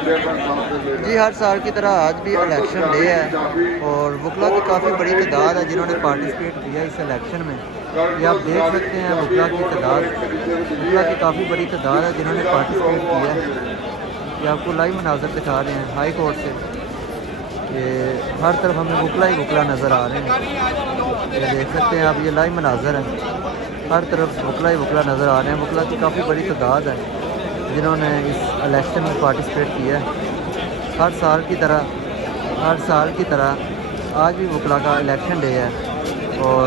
जी हर साल की तरह आज भी इलेक्शन डे है और वकला की काफ़ी बड़ी तादाद है जिन्होंने पार्टिसिपेट किया इस इलेक्शन में। ये आप देख सकते हैं वकला की काफ़ी बड़ी तादाद है जिन्होंने पार्टिसिपेट किया है। ये आपको लाइव मनाजर दिखा रहे हैं हाई कोर्ट से। ये हर तरफ हमें वकला ही वकला नज़र आ रहे हैं। ये देख सकते हैं आप, ये लाइव मनाजर है, हर तरफ वकला ही वकला नज़र आ रहे हैं। वकला की काफ़ी बड़ी तादाद है जिन्होंने इस इलेक्शन में पार्टिसिपेट किया है। हर साल की तरह आज भी वकला का इलेक्शन डे है और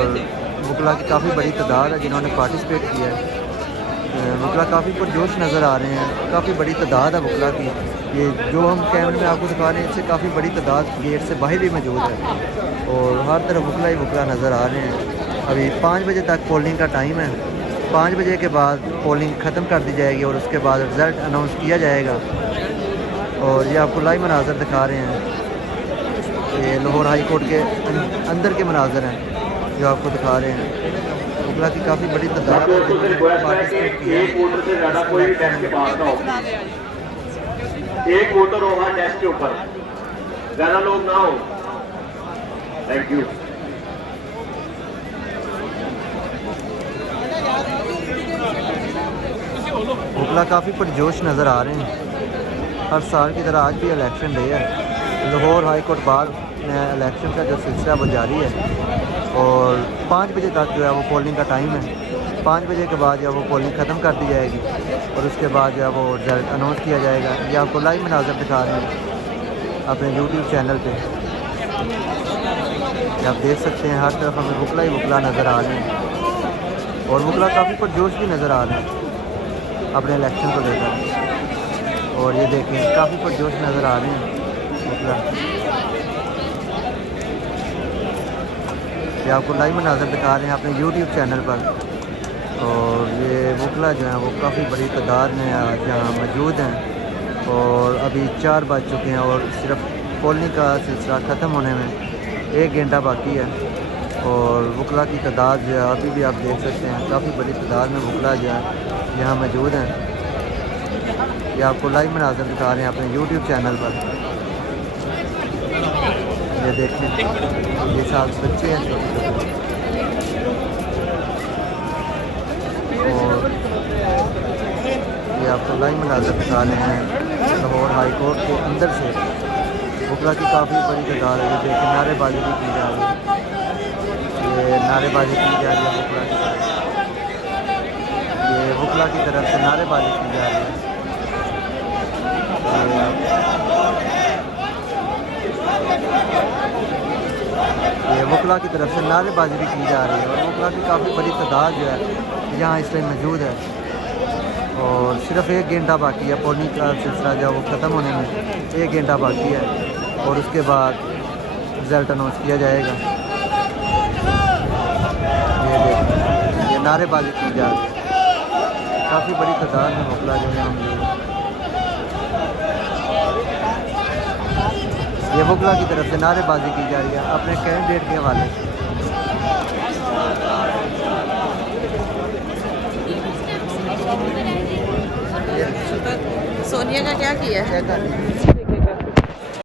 वकला की काफ़ी बड़ी तादाद है जिन्होंने पार्टिसिपेट किया है। वकला काफ़ी पुरजोश नज़र आ रहे हैं, काफ़ी बड़ी तादाद है वकला की। ये जो हम कैमरे में आपको दिखा रहे हैं इससे काफ़ी बड़ी तादाद गेट से बाहर भी मौजूद है और हर तरफ वकला ही वकला नज़र आ रहे हैं। अभी 5 बजे तक पोलिंग का टाइम है। 5 बजे के बाद पोलिंग ख़त्म कर दी जाएगी और उसके बाद रिज़ल्ट अनाउंस किया जाएगा। और ये आपको लाइव मनाजर दिखा रहे हैं, ये लाहौर हाई कोर्ट के अंदर के मनाजर हैं जो आपको दिखा रहे हैं। वकला की काफ़ी बड़ी तादाद है जिन्होंने पार्टिसिपेट किया है। एक वोटर होगा डेस्क के ऊपर, ज़्यादा लोग ना हो। Thank you. वकला काफ़ी पुरजोश नज़र आ रहे हैं। हर साल की तरह आज भी इलेक्शन डे है। लाहौर हाई कोर्ट बार में इलेक्शन का जो सिलसिला वो जारी है और 5 बजे तक जो है वो पोलिंग का टाइम है। 5 बजे के बाद जो है वो पोलिंग ख़त्म कर दी जाएगी और उसके बाद जो है वो रिजल्ट अनाउंस किया जाएगा। ये आपको लाइव मनाजर दिखा रहे हैं अपने यूट्यूब चैनल पे। आप देख सकते हैं हर तरफ हमें वकला ही वकला नज़र आ रहे हैं और वकला काफ़ी पुरजोश भी नज़र आ रहे हैं अपने इलेक्शन को लेकर। और ये देखें काफ़ी पुरजोश नज़र आ रहे हैं वकला। ये आपको लाइव मनाजर दिखा रहे हैं अपने यूट्यूब चैनल पर। और ये वकला जो है वो काफ़ी बड़ी तादाद में आज यहाँ मौजूद हैं और अभी 4 बज चुके हैं और सिर्फ पोलिंग का सिलसिला ख़त्म होने में 1 घंटा बाकी है। और वकला की तादाद जो है अभी भी आप देख सकते हैं काफ़ी बड़ी तादाद में वकला जो है यहाँ मौजूद हैं। ये आपको लाइव मनाजर दिखा रहे हैं अपने यूट्यूब चैनल पर। ये देखें ये साथ बच्चे हैं छोटे छोटे। और ये आपको लाइव मनाजर दिखा रहे हैं लाहौर हाई कोर्ट के अंदर से। वकला की काफ़ी बड़ी तादाद है। ये देखें नारेबाजी भी की जा रही है, ये नारेबाजी की जा रही है वकला की तरफ। ये वकला की तरफ से नारेबाजी की जा रही है। ये वकला की तरफ से नारेबाजी भी की जा रही है और वकला की काफ़ी बड़ी तादाद जो है यहाँ इस टाइम मौजूद है। और सिर्फ 1 घंटा बाकी है पोलिंग का सिलसिला जो वो ख़त्म होने में 1 घंटा बाकी है और उसके बाद रिज़ल्ट अनाउंस किया जाएगा। ये देखिए ये नारेबाजी की जा रही है, काफ़ी बड़ी तादाद में वकला जो है मौजूद है। ये वकला की तरफ से नारेबाजी की जा रही है अपने कैंडिडेट के हवाले से। सोनिया का क्या किया है?